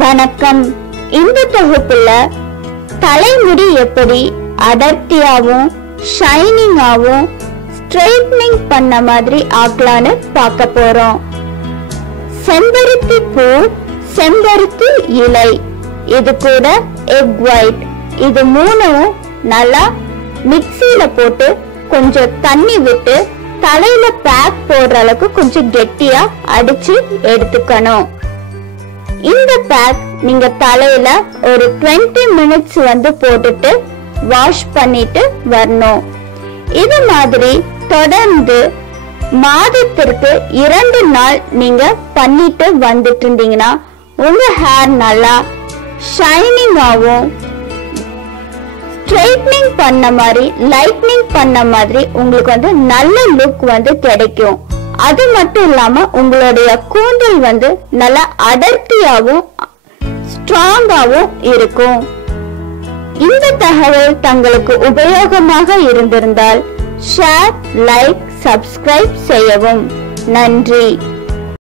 வணக்கம். இந்த தொகுப்புல தலைமுடி எப்படி அடர்த்தியாவும் ஷைனிங்காவும் ஸ்ட்ரைட்னிங் பண்ண மாதிரி ஆக்கலான்னு பார்க்க போறோம். செம்பருத்தி பூ செம்பருத்தி இலை. இது கூட எக் ஒயிட் இது மூணும் நல்லா மிக்சியில போட்டு கொஞ்சம் தண்ணி விட்டு தலையில பேக் போடுற அளவுக்கு கொஞ்சம் கெட்டியா அடிச்சு எடுத்துக்கணும். இந்த பேக் நீங்க தலையில ஒரு 20 மினிட்ஸ் வந்து போட்டுட்டு வாஷ் பண்ணிட்டு வரணும். இது மாதிரி தொடர்ந்து மாதத்திற்கு இரண்டு நாள் நீங்க பண்ணிட்டு வந்துட்டு இருந்தீங்கன்னா உங்க ஹேர் நல்லா ஷைனிங்காகவும் ஸ்ட்ரைட்னிங் பண்ண மாதிரி லைட்னிங் பண்ண மாதிரி உங்களுக்கு வந்து நல்ல லுக் வந்து கிடைக்கும். அது மட்டும் இல்லாம உங்களுடைய கூந்தல் வந்து நல்லா அடர்த்தியாகவும் ஸ்ட்ராங்காகவும் இருக்கும். இந்த தகவல் தங்களுக்கு உபயோகமாக இருந்திருந்தால் ஷேர் லைக் சப்ஸ்கிரைப் செய்யவும். நன்றி.